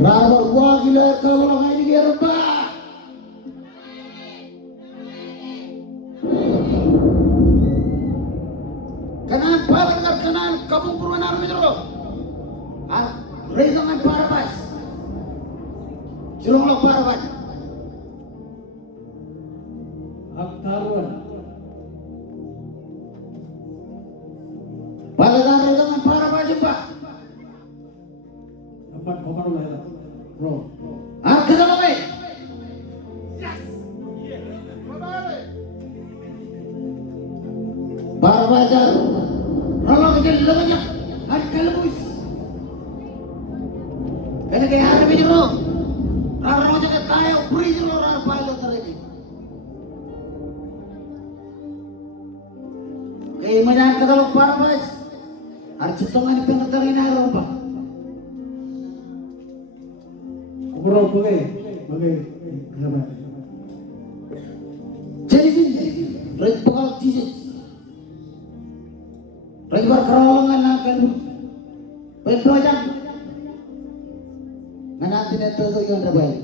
Rawal wagila kalau ngai di erba. Kanan para dengar kanan kampung Purwanar Metro. Renungan Parabas. Julung lo Parabas. Aktaruan. Balagan renungan Parabas Pak. Dapat komando lah. Bro. Kita lagi. Parabas. Rolong kecil lemahnya. Hari kalebus. Kena kaya hari Metro. Rolong jaga tayo bridge lo rar pilot tadi. Kaya manyan katalog Parabas. Hari citongan ipanatarin na Eropa. Bro, bagai kenapa? Jadi red bakal cici. Red berkerolongan akan berdoa. Nanti itu yang terbaik.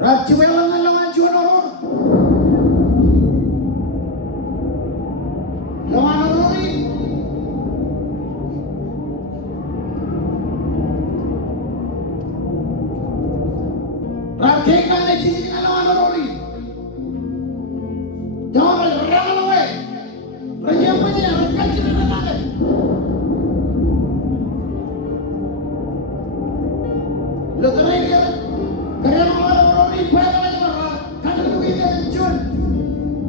Raja welangan lawan jual orang. Lawan orang ini. Raja yang ada cici lawan orang ini. Jangan bergerak lawan. Raja apa ni? Raja cici lawan. Lo keren kan? Keren orang ini banyak lagi marah. Kalau tu kita jual,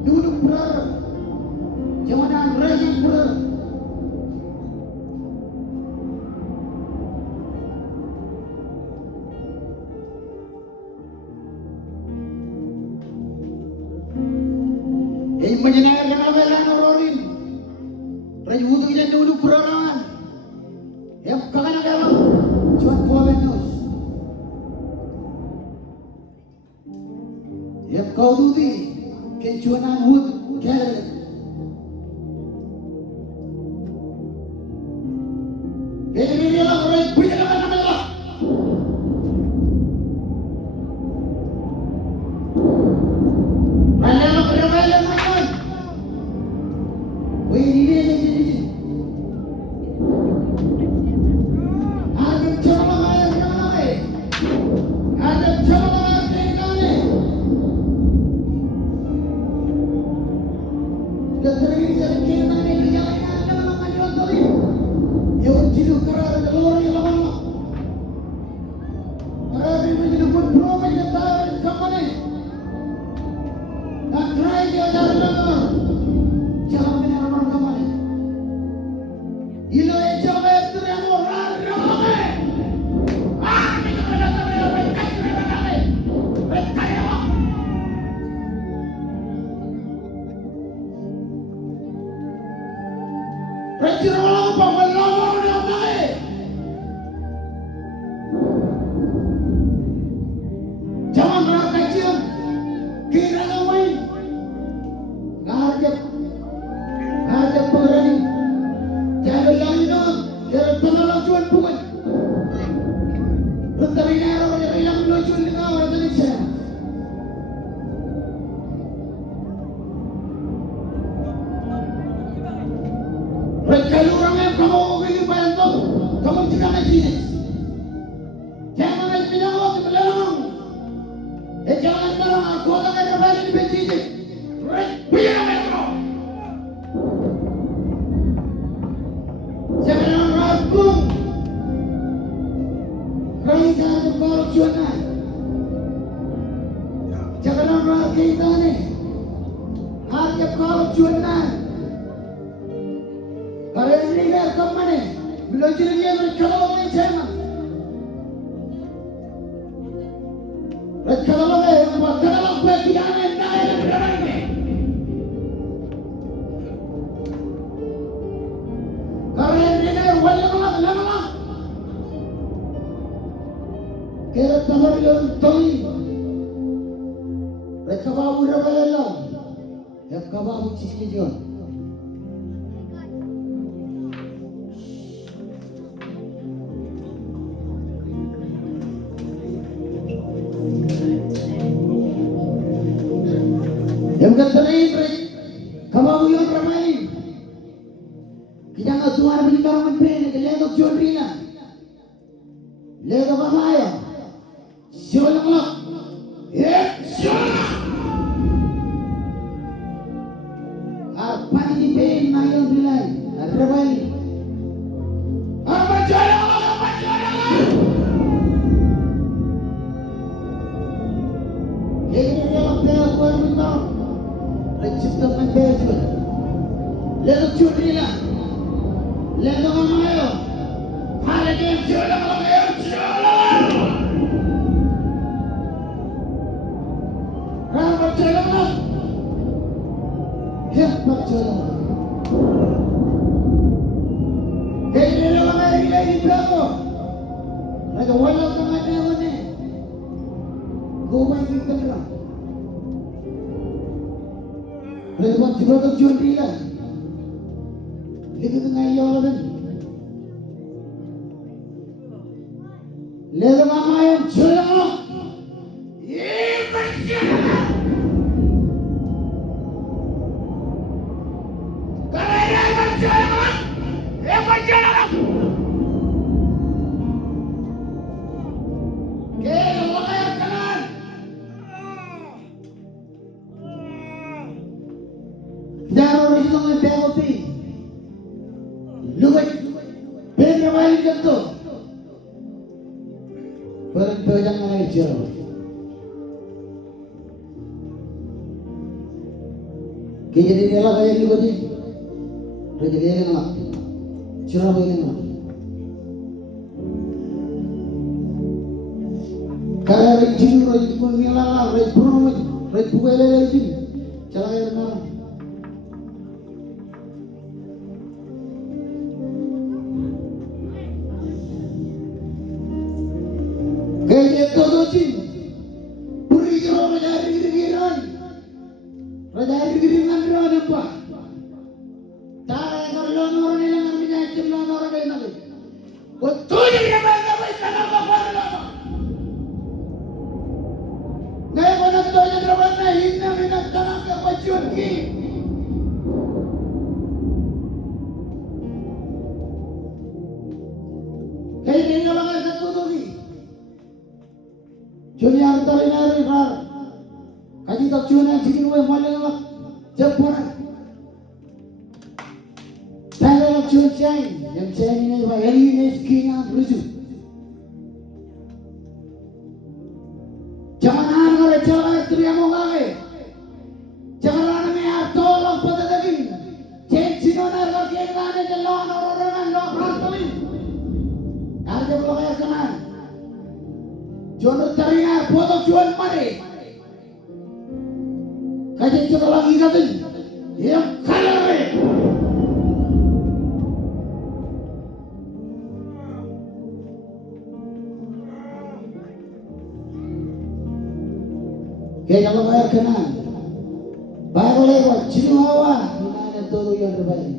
duduk berar. Jangan raja berar. Menyenangkan dengan belan orang ini. Raja untuk kita duduk beraran. Yang kagan ada cuma kau benus. Yang kau dudi kecuanan hud keren. Ini dia lah orang punya nama lah. Mana nak berbela macam? Wih ini. Ada coba lagi. Ada coba lagi ni. Leteri dia kena ni dia ada nama jual tadi. Yo jidu kerar keluar yang lama. Kerar ini jidu pun pro macam tahu kapan ni. Nak try dia jalan. Jangan benar orang kapan ni. Ilo coba itu yang orang ramai. Ini kalau tak boleh berkata ramai. Berkaya. Reciro orang pawal orang ramai. Jangan berat kecil. Kira ramai. Harga berani. Jangan yang itu. Jangan penolak jual bukan. Veterinario yang hilang menuju dengan orang Indonesia. Kalau orang yang kamu pilih bantu, kamu tidak majlis. Jangan majlis jawab di belakang. Jangan barang aku akan ada balik di majlis. Biar mereka. Jangan ragu. Raisa itu korupsionan. Jangan ragu kita ni. Harga korupsionan. Kalau ini biar kemana? Belajar dia berkala macam. Berkala macam berkala macam tidak ada berani. Kalau ini biar lama. Kira tamar yang toli. Mereka bawa berapa lelang? Yang kamu ciri jual. Pagkatalayin rin, kawawiyan ramayin. Kaya nga tuwa na pinagkarang magpili, nagaletok siyon rin na. Leto ka maayo. Siyon lang lang. Siyon lang! Panipin na yun nilay. Ramayin. Siyon lang lang! Siyon lang lang! Kaya nga lang pera ko ang mga nagsistang ng beso. Leto siyon rin na. Leto ka maayo. Halagay siyon lang lang ngayon. Siyon lang lang! Siyon lang lang! Hebat siyon lang lang. Kaya nila lang ngayon ilay di Blanco. Nagawalang ka nga naman eh. Gumay kita lang. Kaya naman si Brother John Rila. Lihat ka ngayon yung lang. Lihat ka ngayon siyon lang lang. Hebat siyon lang lang! Daro rin lang ang penalty. Luwag. Pinamalik ka to. Parang pwedeng nga ngayon siya. Kaya jadi nila kaya liwag din. Kaya jadi nila nga. Sira mo yun nga. Kaya rin sino rin kung nila nga. Rin puro mo. Rin pukay lalay din. Tsaka kaya nga. Kaya todo din. Puri ka mo rajari-giringan. Rajari-giringan rin apa. Taray ka lonor nila nga minayakip lonor kayo na kayo. Kung tuloy na ba ka ba'y tanong ka para lang. Ngayon ko nagtoy na trabaho na hinang inagtanong ka pa siyon ki. Kaya hindi na lang kayo sa tutuloy. Junior tayo na rin ha. Kasi tak junior sige mo yung mali nga. Japuran. Tayo lang junior siya. Yung siya nila yung Elias King ang Rusu. Jangan nga rin siya kayo tuloy mo nga kayo. Jangan nga may atolong patatagin. Chen sino na lagi ang nanay ng lawan ororangan lawan prantalin. Narga mo kayo kanan. Jono taringa potong jual mare. Kajian coba lagi katin. Yang kalare. Kaya kalau kaya kanan. Baru lewat Cinuhawa. Mana todo yang terbaik.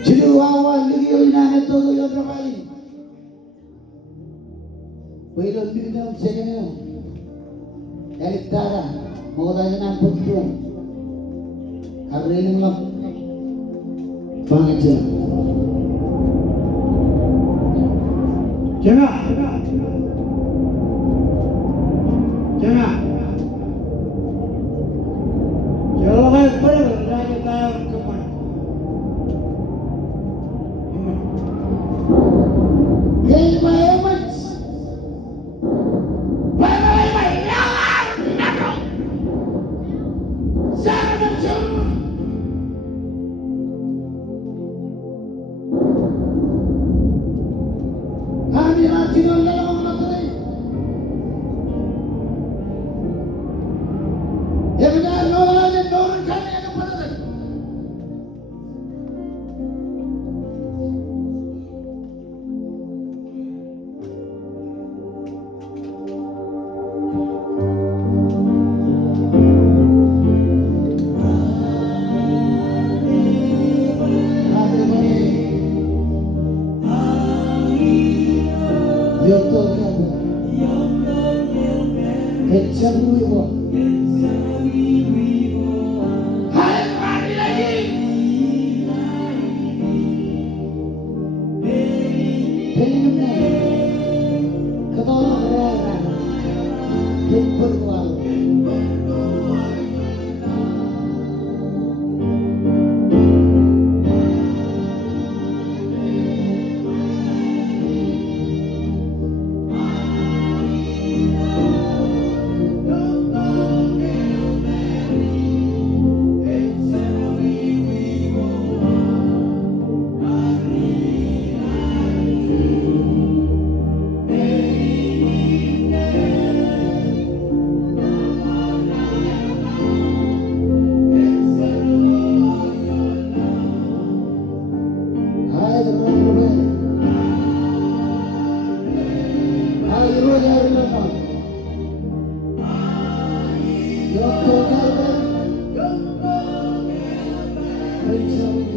Cinuhawa ligyo inana todo yang terbaik. Pwede din daw siya ganyan. Elektara, mga tayo na ang pagkuhan. Karelin lang. Pangit siya. Jaga. Jaga. Kalau kayak pada berani tayo kemana? Kaya ba yaman? Mari lagi.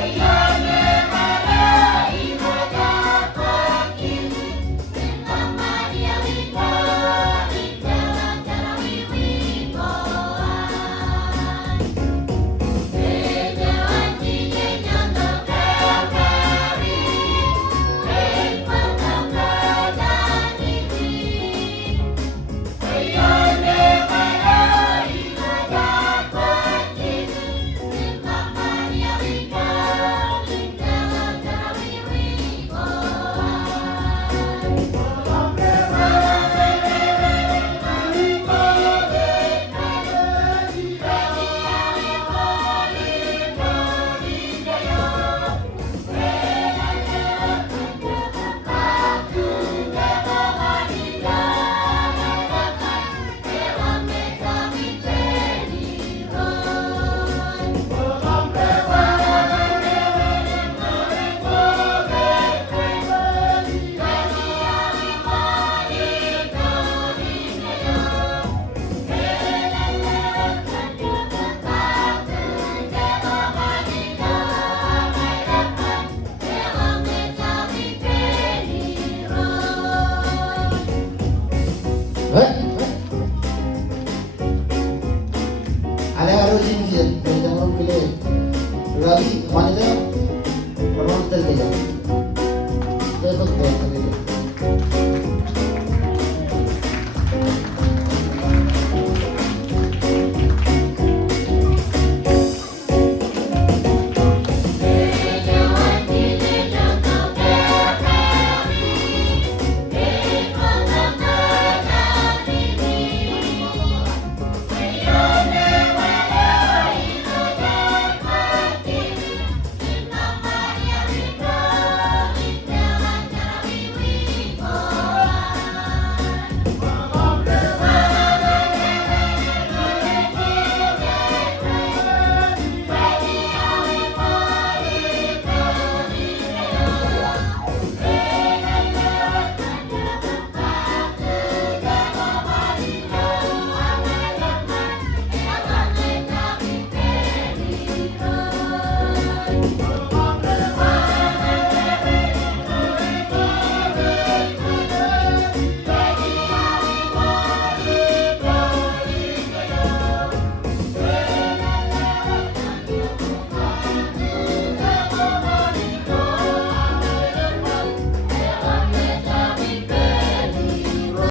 yeah, yeah.